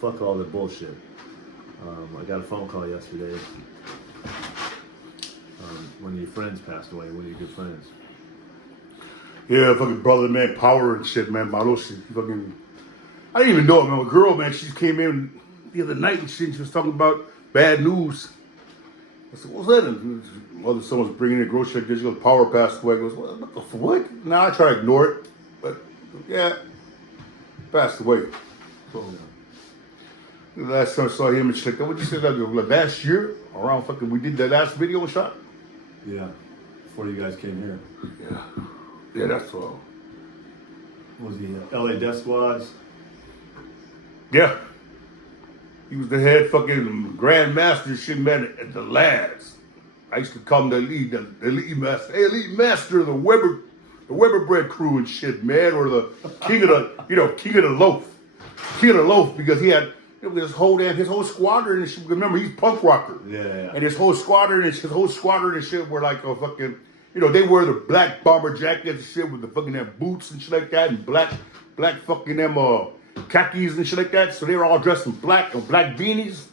fuck all the bullshit. I got a phone call yesterday. One of your friends passed away. One of your good friends. Yeah, fucking brother, man, power and shit, man. My little shit, fucking. I didn't even know it, man. A girl, man, she came in the other night and shit. She was talking about bad news. I said, what's that? And someone's bringing in grocery. She goes, power passed away. I goes, what? Nah, I try to ignore it, but yeah, passed away. So, the last time I saw him and shit, what you said that last year around fucking we did that last video shot. Yeah, before you guys came here. Yeah, that's all. Was he LA Death Squads? Yeah. He was the head fucking Grand Master shit, man, at the lads. I used to call him the elite master. Hey, elite master of the Weber bread crew and shit, man, or the king of the, king of the loaf. King of the loaf, because he had his whole squadron and shit. Remember, he's punk rocker. Yeah. And his whole squadron and shit were like a fucking, they wear the black bomber jackets and shit with the fucking them boots and shit like that, and black fucking them khakis and shit like that. So they were all dressed in black and black beanies.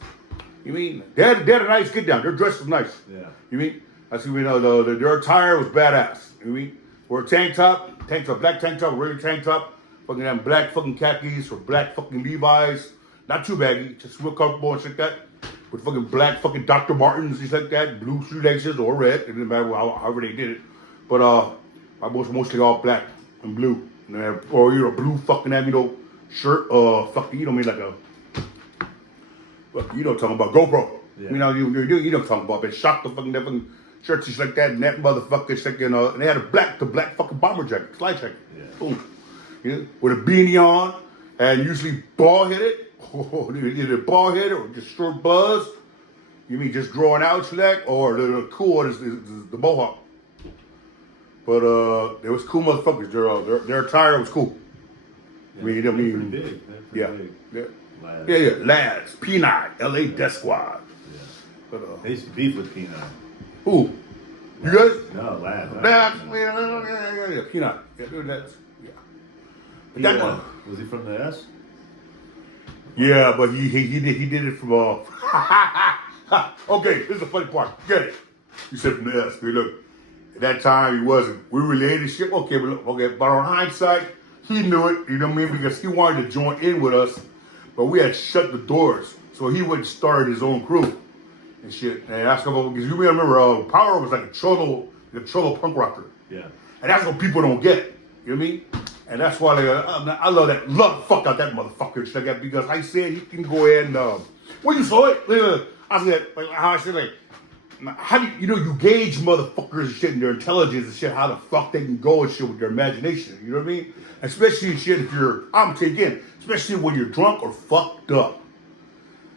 You mean they're a nice get down. They're dressed nice. Yeah. You mean their attire was badass. You mean wear a tank top, black tank top, regular tank top, fucking them black fucking khakis or black fucking Levi's. Not too baggy, just real comfortable and shit like that. With fucking black fucking Dr. Martens and shit like that, blue shoelaces or red. It didn't matter however they did it. But I was mostly all black and blue. Or blue fucking shirt, fucking, like a, talking about GoPro. Yeah. You know talking about, but shot the fucking, that fucking shirts and shit like that, and that motherfucker, and they had the black fucking bomber jacket, slide jacket. Yeah. Boom. With a beanie on, and usually bald headed, either bald headed or just short buzz. You mean just growing out like, or the cool one is the mohawk. But it was cool motherfuckers. Their attire was cool. Yeah, pretty big. Yeah. Lads, P9, LA Death Squad. Yeah. But, they used to beef with P9. Who? You guys? No, Lads. Lads, yeah, P9. Yeah. But that one. Was he from the S? Yeah, but he did it from okay, this is the funny part. Get it? You said from the S. Hey, look, at that time he wasn't. We related shit. Okay, but on hindsight, he knew it. You know what I mean? Because he wanted to join in with us, but we had shut the doors, so he wouldn't start his own crew and shit. And that's because you remember, Power was like a cholo punk rocker. Yeah. And that's what people don't get. You know what I mean? And that's why I love that. Love the fuck out that motherfucker and shit like that, because I said he can go ahead and when you saw it, I said how do you gauge motherfuckers and shit and their intelligence and shit, how the fuck they can go and shit with their imagination. You know what I mean? Especially shit if especially when you're drunk or fucked up.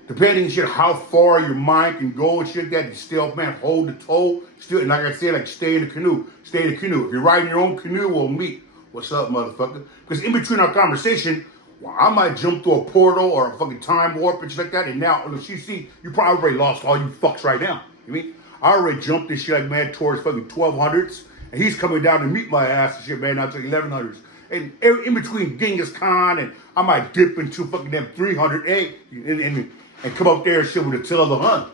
Depending on shit how far your mind can go and shit like that, you still, man, hold the toe. Still, and like I said, stay in the canoe. Stay in the canoe. If you're riding your own canoe, we'll meet. What's up, motherfucker? Because in between our conversation, I might jump through a portal or a fucking time warp and shit like that. And now, you probably already lost all you fucks right now. You mean? I already jumped this shit like, man, towards fucking 1200s. And he's coming down to meet my ass and shit, man, out to 1100s. And in between Genghis Khan and I might dip into fucking them 300 and come up there and shit with Attila the Hun.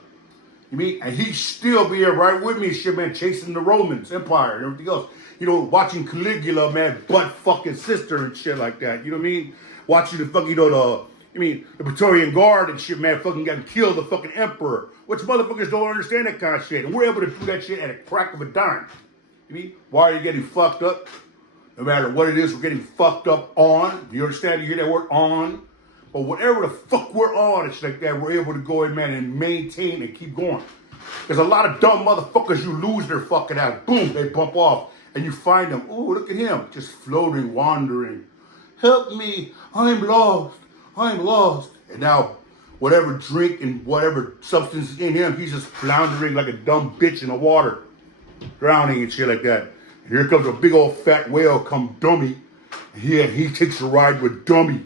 You mean? And he still be there right with me and shit, man, chasing the Romans Empire and everything else. Watching Caligula, man, butt fucking sister and shit like that. You know what I mean? Watching the fucking, the Praetorian Guard and shit, man, fucking getting killed the fucking emperor. Which motherfuckers don't understand that kind of shit. And we're able to do that shit at a crack of a dime. You mean? Why are you getting fucked up? No matter what it is, we're getting fucked up on. Do you understand? You hear that word on? But whatever the fuck we're on, it's like that, we're able to go in, man, and maintain and keep going. There's a lot of dumb motherfuckers, you lose their fucking ass. Boom, they bump off. And you find them, ooh, look at him, just floating, wandering. Help me, I'm lost. And now, whatever drink and whatever substance is in him, he's just floundering like a dumb bitch in the water, drowning and shit like that. And here comes a big old fat whale come dummy. And he takes a ride with dummy.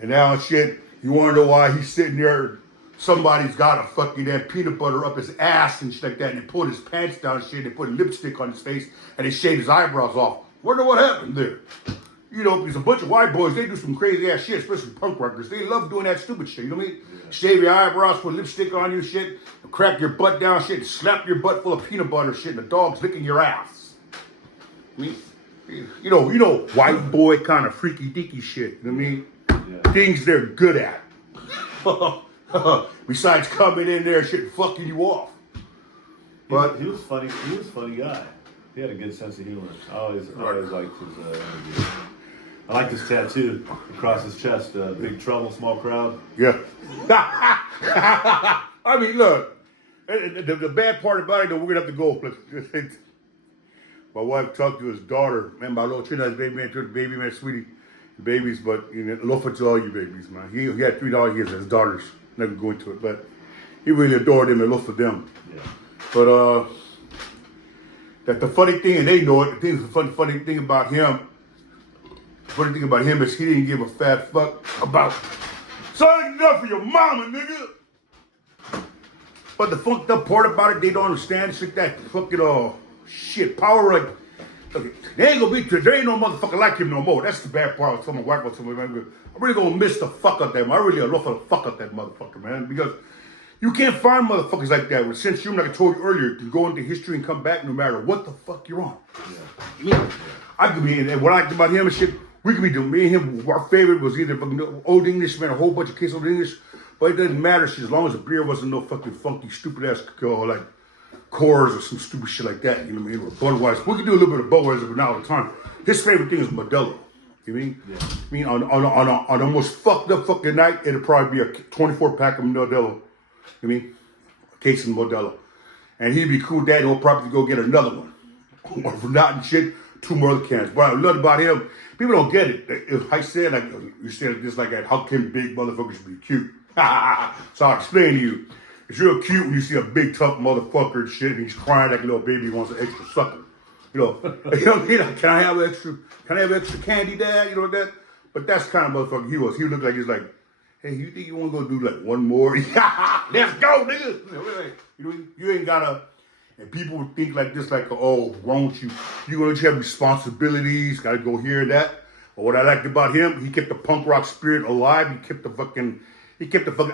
And now shit, you wonder why he's sitting there. Somebody's got a fucking that peanut butter up his ass and shit like that, and they pulled his pants down and shit, they put lipstick on his face, and they shaved his eyebrows off. Wonder what happened there. You know, because a bunch of white boys, they do some crazy ass shit, especially punk rockers. They love doing that stupid shit, you know what I mean? Yeah. Shave your eyebrows, put lipstick on you, shit, crack your butt down, shit, slap your butt full of peanut butter, shit, and the dog's licking your ass. I mean, you know, white boy kind of freaky deaky shit, you know what I mean? Yeah. Things they're good at. Besides coming in there, shit, and fucking you off. But he was funny. He was a funny guy. He had a good sense of humor. I always liked his interviews. I liked his tattoo across his chest. Big trouble, small crowd. Yeah. I mean, look. The bad part about it, though, we're gonna have to go. My wife talked to his daughter, man. My little Trina's baby man, sweetie, babies. But you know, alofa to all you babies, man. He had 3 daughters, his daughters. Never go into it, but he really adored them and alofa them. Yeah. But that the funny thing, and they know it. The funny thing about him. The funny thing about him is he didn't give a fat fuck about signing enough for your mama, nigga. But the fucked up part about it, they don't understand shit that fucking shit power like. Okay, there ain't no motherfucker like him no more. That's the bad part. I was telling my wife, I'm really gonna miss the fuck out that man. I really love the fuck out that motherfucker, man, because you can't find motherfuckers like that. Since you, like I told you earlier, can go into history and come back no matter what the fuck you're on. Yeah. I could be, and what I like about him and shit, we could be doing, me and him, our favorite was either fucking Old English, man, a whole bunch of kids Old English, but it doesn't matter shit, as long as the beer wasn't no fucking funky, stupid ass, like, Coors or some stupid shit like that, you know what I mean, or Budweiser. We could do a little bit of Budweiser, but not all the time. His favorite thing is Modelo. You know what I mean? Yeah. I mean, on a most fucked up fucking night, it'll probably be a 24-pack of Modelo. You know what I mean? A case of Modelo. And he'd be cool with that, and he'll probably go get another one. Or for not and shit, 2 more other cans. But I love about him, people don't get it. If I said, like, you said this like that, how can big motherfuckers be cute? So I'll explain to you. It's real cute when you see a big tough motherfucker and shit, and he's crying like a little baby who wants an extra sucker. You know what I mean? Can I have extra candy, Dad? You know that? But that's the kind of motherfucker he was. He looked like he's like, hey, you think you want to go do like one more? Let's go, nigga. You ain't gotta. And people would think like this, like, oh, won't you? You gonna have responsibilities? Gotta go here and that. But what I liked about him, he kept the punk rock spirit alive. He kept the fucking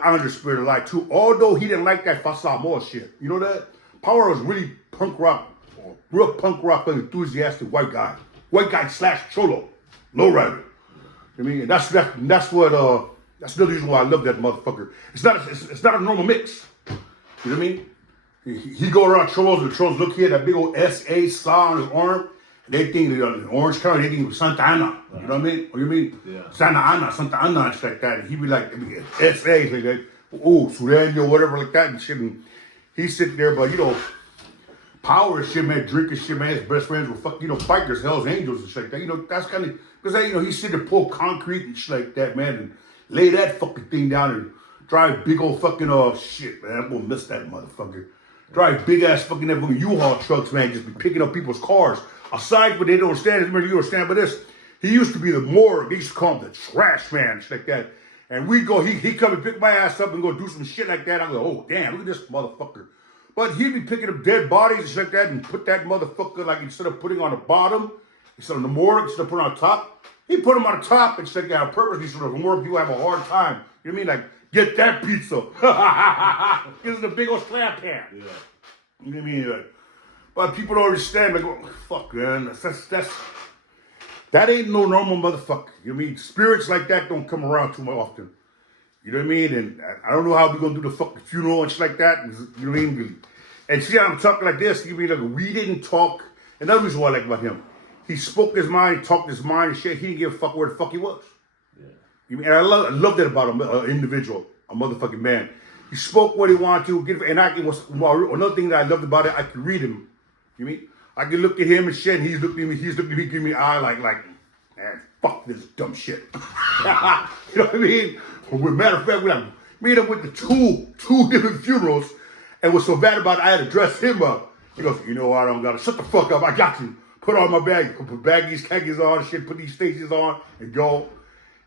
Islander spirit alive too. Although he didn't like that Samoa shit. You know that? Power was really punk rock, real punk rock enthusiastic white guy / cholo, lowrider. I mean, that's another reason why I love that motherfucker. It's not a normal mix. You know what I mean? He go around cholos, and the cholos look here, that big old SA saw on his arm. They think the orange color, they think it was Santa Ana. You know what I mean? What do you mean? Yeah. Santa Ana, and shit like that. And he be like, SA, like that. Oh, Sureño, whatever like that and shit. And he's sitting there, but you know, power and shit, man, drinking shit, man. His best friends were bikers, Hell's Angels and shit like that. You know, that's kind of, because, you know, he's sitting there, pull concrete and shit like that, man, and lay that fucking thing down and drive big old fucking, shit, man. I'm gonna miss that motherfucker. Drive big ass fucking U-Haul trucks, man, just be picking up people's cars. Aside, but they don't understand, remember you don't understand, but this, he used to be the morgue, they used to call him the trash man, shit like that. And we go, he come and pick my ass up and go do some shit like that. I go, oh damn, look at this motherfucker. But he'd be picking up dead bodies and shit like that and put that motherfucker, like instead of putting on the bottom, instead of the morgue, instead of putting on top, he put him on the top and shit like that on purpose. He sort of more people have a hard time. You know what I mean? Like, get that pizza. Give us a big old slap pan. Yeah. You know what I mean? Like, but people don't understand. Like, oh, fuck, man. That ain't no normal motherfucker. You know what I mean? Spirits like that don't come around too often. You know what I mean? And I don't know how we're going to do the fucking funeral and shit like that. You know what I mean? And see how I'm talking like this? You mean like we didn't talk. Another reason why I like about him. He spoke his mind, talked his mind and shit. He didn't give a fuck where the fuck he was. Yeah. You mean, and I love that about an individual, a motherfucking man. He spoke what he wanted to. And another thing that I loved about it, I could read him. You mean? I can look at him and shit, and he's looking at me, giving me an eye like, man, fuck this dumb shit. You know what I mean? Well, matter of fact, we meet up with the two different funerals, and what's so bad about it, I had to dress him up. He goes, you know, I don't gotta, shut the fuck up, I got you. Put on my bag, put baggies, khakis on, shit, put these stations on, and go.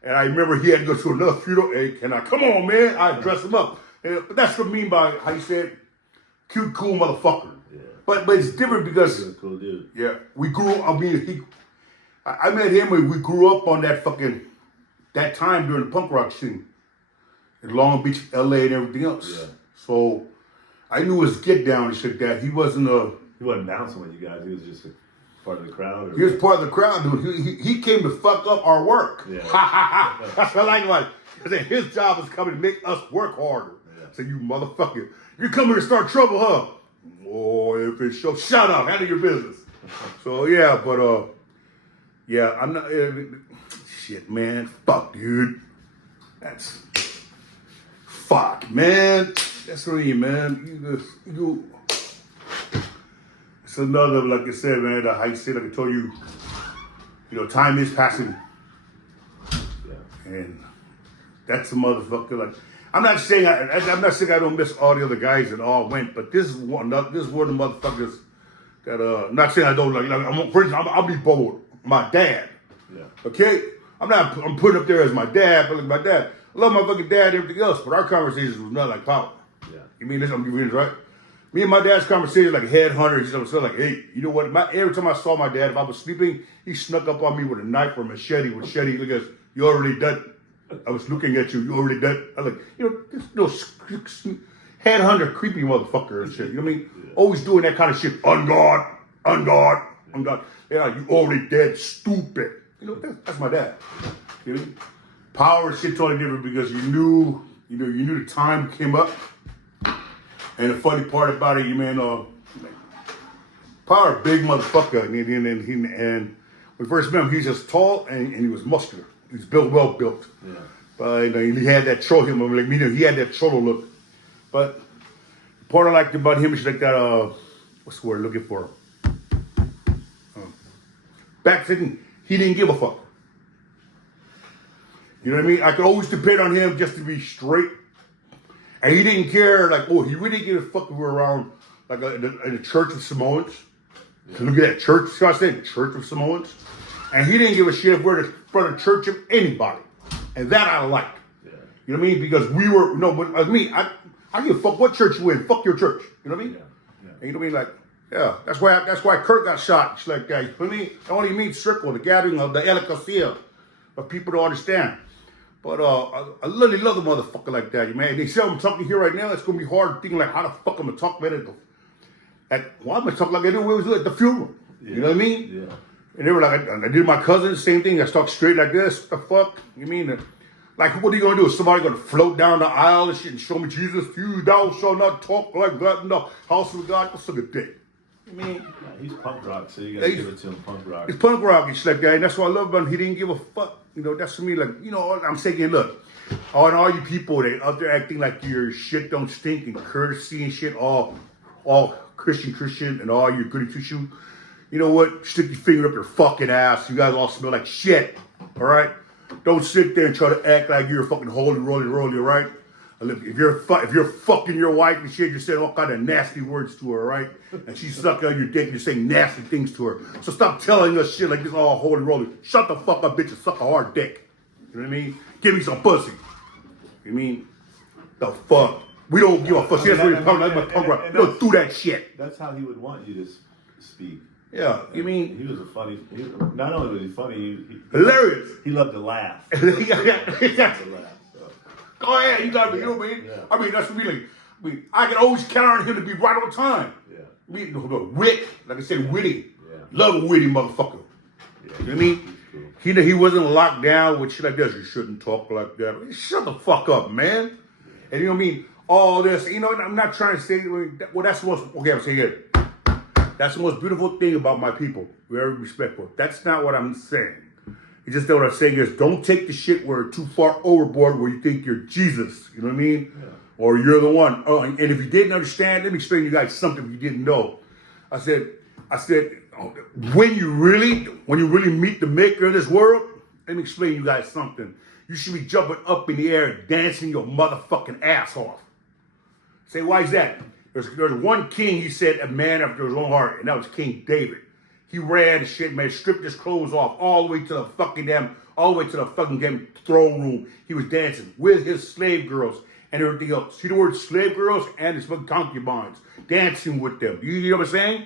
And I remember he had to go to another funeral. Hey, can I, come on, man, I dress him up. But that's what I mean by how you said, cute, cool motherfucker. Yeah. But it's different because cool dude. Yeah, we grew. I mean, I met him when we grew up on that time during the punk rock scene. In Long Beach, LA, and everything else. Yeah. So I knew his get down and shit like that. He wasn't bouncing with you guys. He was just a part of the crowd. He was part of the crowd, dude. He came to fuck up our work. Yeah. That's what I like about it. I said his job is coming to make us work harder. Yeah. I said, you motherfucker, you come here to start trouble, huh? Oh, if it's so, shut up, handle your business. So yeah, but yeah, I'm not. Shit, man, fuck, dude. Fuck, man. That's really, man. It's another, like I said, man, like I said, like I told you, time is passing. Yeah. And that's a motherfucker. Like, I'm not saying I don't miss all the other guys that all went, but this is one of the motherfuckers that, I'm not saying I don't like for instance, I'll be bold. My dad. Yeah. Okay? I'm putting up there as my dad, but like my dad. I love my fucking dad and everything else, but our conversations was not like power. Yeah. You mean this? I'm giving you this, right? Me and my dad's conversation like headhunters. So like, hey, you know what? Every time I saw my dad, if I was sleeping, he snuck up on me with a knife or a machete. Look at you already dead. I was looking at you. You already dead. I was like, this little headhunter, creepy motherfucker and shit. You know what I mean? Yeah. Always doing that kind of shit. On guard. Yeah, you already dead. Stupid. That's my dad. You know? Power shit totally different because you knew the time came up. And the funny part about it, Power, big motherfucker. And when we first met him, he was just tall and he was muscular. He was well built. Yeah. But he had that cholo, he had that cholo look. But the part I liked about him is like that, what's the word I'm looking for? Back then, he didn't give a fuck. You know what I mean? I could always depend on him just to be straight. And he didn't care, he really gave a fuck if we were around, in the Church of Samoans. Yeah. So look at that church, see what I said? Church of Samoans. And he didn't give a shit if we're in front of the church of anybody. And that I liked. Yeah. You know what I mean? Because we were, I give a fuck what church you in. Fuck your church. You know what I mean? Yeah. Yeah. And you know what I mean? Yeah, that's why Kurt got shot. It's like that. You know what I mean? It only means circle, the gathering of the Elikasea. But people don't understand. But I really love the motherfucker like that, man. They say I'm talking here right now. It's gonna be hard thinking like how the fuck I'm gonna talk about it. Why am I talking like I did when we was at the funeral? Yeah. You know what I mean? Yeah. And they were like, I did my cousin, same thing. I talked straight like this. What the fuck? You mean? Like, what are you gonna do? Is somebody gonna float down the aisle and shit and show me Jesus? You thou shalt not talk like that in the house of God. What's a good dick? I mean, yeah, he's punk rock, so you gotta give it to him punk rock. He's punk rock and shit like that, and that's what I love about him. He didn't give a fuck. That's for me, I'm saying, look, all you people that out there acting like your shit don't stink and courtesy and shit, all Christian, and all your goody two shoes. You know what? Stick your finger up your fucking ass. You guys all smell like shit. All right? Don't sit there and try to act like you're a fucking holy roly, all right? If you're fucking your wife and shit, you're saying all kind of nasty words to her, right? And she's sucking on your dick and you're saying nasty things to her. So stop telling us shit like this all holy roly. Shut the fuck up, bitch, and suck a hard dick. You know what I mean? Give me some pussy. You mean? The fuck? We don't give a fuck. See, that's really punk rock. We don't do that shit. That's how he would want you to speak. Yeah, you mean? He was not only was he funny, hilarious. He loved to laugh. Go ahead, you gotta be, you know what I mean? Yeah. I mean, that's what I can always count on him to be right on time. Yeah. Wit, like I said, witty. Yeah. Love a witty motherfucker. Yeah. You know what I mean? Cool. He wasn't locked down with shit like this. You shouldn't talk like that. Shut the fuck up, man. Yeah. And you know what I mean? All this, I'm not trying to say, well, that's the most, okay, I'm saying it. That's the most beautiful thing about my people. Very respectful. That's not what I'm saying. It's just that what I'm saying is don't take the shit where too far overboard where you think you're Jesus. You know what I mean? Yeah. Or you're the one. Oh, and if you didn't understand, let me explain to you guys something you didn't know. I said, when you really meet the maker of this world, let me explain to you guys something. You should be jumping up in the air, dancing your motherfucking ass off. Say, why is that? There's one king, he said, a man after his own heart, and that was King David. He ran shit, man, stripped his clothes off all the way to the fucking damn throne room. He was dancing with his slave girls and everything else. See the word slave girls and his concubines, dancing with them. You know what I'm saying?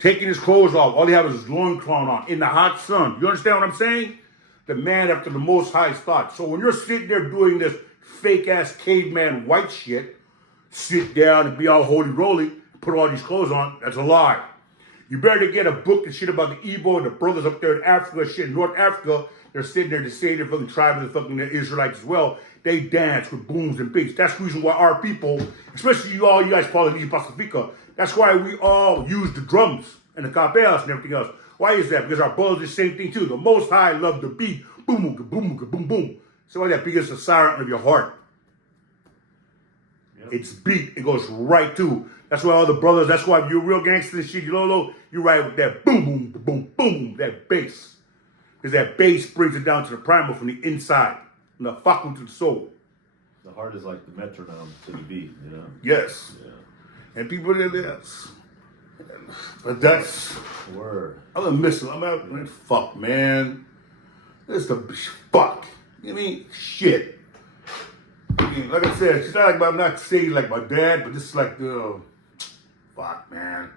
taking his clothes off. All he had was his loincloth on in the hot sun. You understand what I'm saying? The man after the Most High's thought. So when you're sitting there doing this fake-ass caveman white shit, sit down and be all holy-roly, put all these clothes on, that's a lie. You better get a book and shit about the Igbo and the brothers up there in Africa, shit, in North Africa. They're sitting there to say they're fucking tribe of the fucking Israelites as well. They dance with booms and beats. That's the reason why our people, especially you guys Polynesian Pacifica, that's why we all use the drums and the cabeas and everything else. Why is that? Because our brothers the same thing too. The Most High love the beat. Boom, boom, boom, boom, boom. So why that? Because it's the siren of your heart. Yep. It's beat. It goes right to. That's why all the brothers, that's why if you're real gangster and shit, you ride with that boom, boom, boom, boom, that bass. Because that bass brings it down to the primal from the inside. And the fucking to the soul. The heart is like the metronome to the beat, you know? Yes. Yeah. And people did this. But that's... Word. I'm gonna miss it. I'm out. Fuck, man. This the fuck. You mean shit. I mean, like I said, it's not like I'm not saying like my dad, but this is like the fuck, man.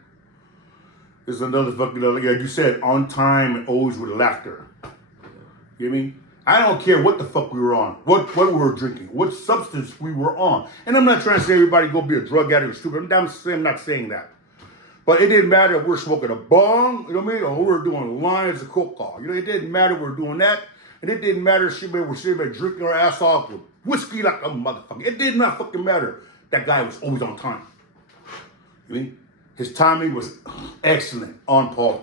This is another fucking like you said, on time and always with laughter. You know what I mean? I don't care what the fuck we were on, what we were drinking, what substance we were on. And I'm not trying to say everybody go be a drug addict or stupid. I'm not saying that. But it didn't matter if we're smoking a bong, you know what I mean? Or we're doing lines of coca. You know, it didn't matter if we're doing that. And it didn't matter if we're sitting there drinking our ass off with whiskey like a motherfucker. It did not fucking matter. That guy was always on time. You mean? His timing was excellent, on par.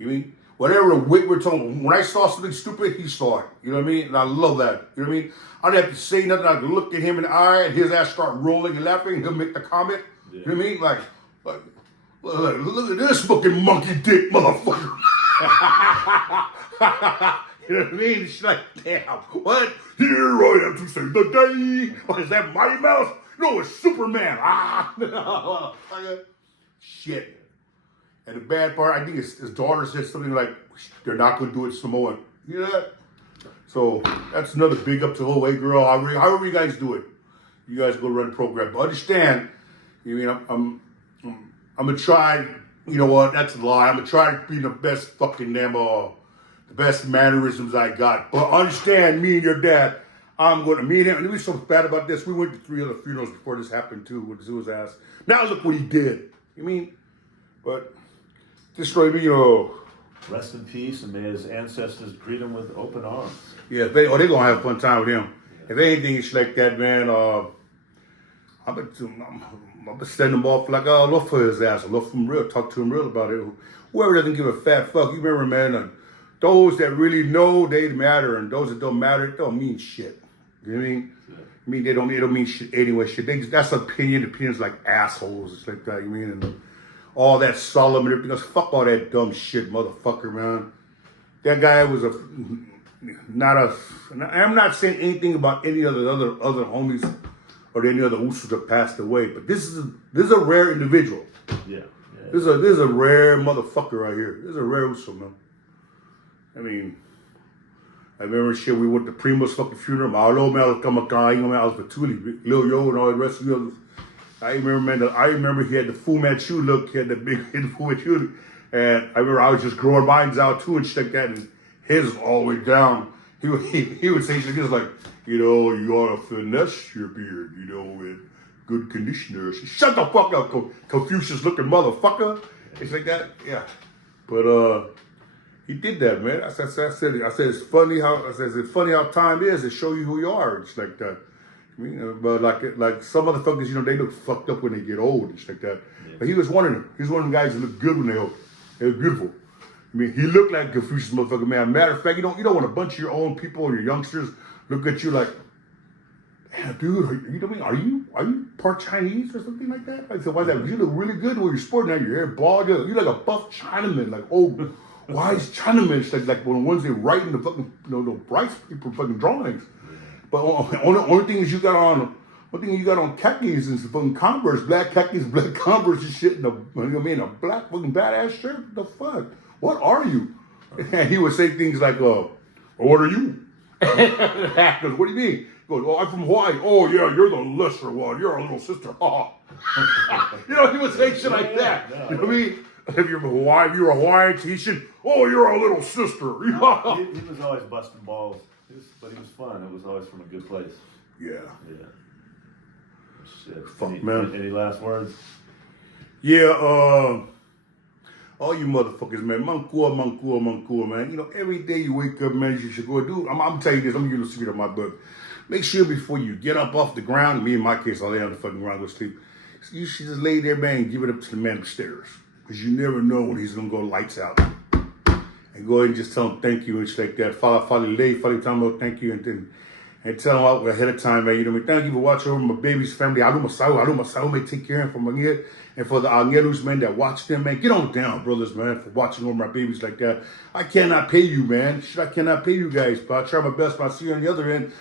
You mean? Whatever weight we're talking, when I saw something stupid, he saw it. You know what I mean? And I love that. You know what I mean? I didn't have to say nothing. I could look at him in the eye and his ass start rolling and laughing and he'll make the comment. Yeah. You know what I mean? Like look at this fucking monkey dick motherfucker. You know what I mean? She's like, damn, what? Here I am to save the day. What is that, Mighty Mouse? No, it's Superman. Shit. And the bad part, I think his daughter said something like, they're not going to do it Samoan. You know that? So that's another big up to the whole way, girl. However you guys do it. You guys go run the program. But understand, you know, I'm going to try, you know what, that's a lie. I'm going to try to be the best fucking damn, the best mannerisms I got. But understand, me and your dad, I'm going to meet him. And we were so bad about this. We went to 3 other funerals before this happened too, with Zoo's ass. Now look what he did. You mean? But destroy me, Rest in peace, and may his ancestors greet him with open arms. Yeah, they're going to have a fun time with him. If anything, it's like that, man. I'm going to send him off like I love for his ass. I love him real. Talk to him real about it. Whoever doesn't give a fat fuck, you remember, man, those that really know, they matter. And those that don't matter, it don't mean shit. You know what I mean? Yeah. I mean, they don't mean shit anyway. Shit, that's opinion. Opinions like assholes. It's like that, you mean? And all that solemn and everything else. Fuck all that dumb shit, motherfucker, man. That guy was I'm not saying anything about any other homies or any other Usos that passed away, but this is a rare individual. Yeah. This is a rare motherfucker right here. This is a rare Uso, man. I mean, I remember shit, we went to Primo's fucking funeral. Malo, man, I was Batuli, Lil Yo, and all the rest of the others. I remember he had the Fu Manchu look. He had the big Fu Manchu, and I remember I was just growing mine out too and shit like that. And his was all the way down. He would say shit like, you know, you ought to finesse your beard, you know, with good conditioner. Shut the fuck up, Confucius looking motherfucker. It's like that, yeah. But he did that, man. I said it's funny how time is to show you who you are. It's like that. You know, but like some motherfuckers, you know, they look fucked up when they get old and shit like that. Yeah. But he was one of them. He was one of the guys that looked good when they old. They were beautiful. I mean, he looked like a Confucius motherfucker, man. Matter of fact, you don't want a bunch of your own people or your youngsters look at you like, damn, dude, you know what I mean? Are you part Chinese or something like that? I said, why is that? You look really good when you're sporting out your hair bald. You're like a buff Chinaman, like old, wise Chinaman. It's like when the ones they write in the fucking, you know, the Bryce people fucking drawings. But only thing is you got on khakis and some fucking Converse, black khakis, black Converse and shit, and you know what I mean, a black fucking badass shirt. What the fuck? What are you? And he would say things like, what are you? Because what do you mean? He goes, oh, I'm from Hawaii. Oh yeah, you're the lesser one. You're a little sister. Oh. You know, he would say shit like that. You know what I mean? If you're a Hawaiian Tahitian, oh, you're a little sister. He was always busting balls, but he was fun. It was always from a good place. Yeah. Yeah. Shit. Fuck, man. Any last words? Yeah, all you motherfuckers, man, mankua, man. You know, every day you wake up, man, you should go do. I'm telling you this, I'm gonna give you the secret of my book. Make sure before you get up off the ground, me in my case, I lay on the fucking ground, go to sleep. You should just lay there, man, and give it up to the man upstairs. Because you never know when he's gonna go lights out. And go ahead and just tell him thank you and shit like that. Fale tell him thank you and tell him out ahead of time, man. You know what I mean? Thank you for watching over my baby's family. Aluma may take care of him from here. And for the Angelus, man, that watch them, man, get on down, brothers, man, for watching over my babies like that. I cannot pay you, man. Shit, I cannot pay you guys, but I try my best. But I see you on the other end.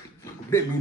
Let me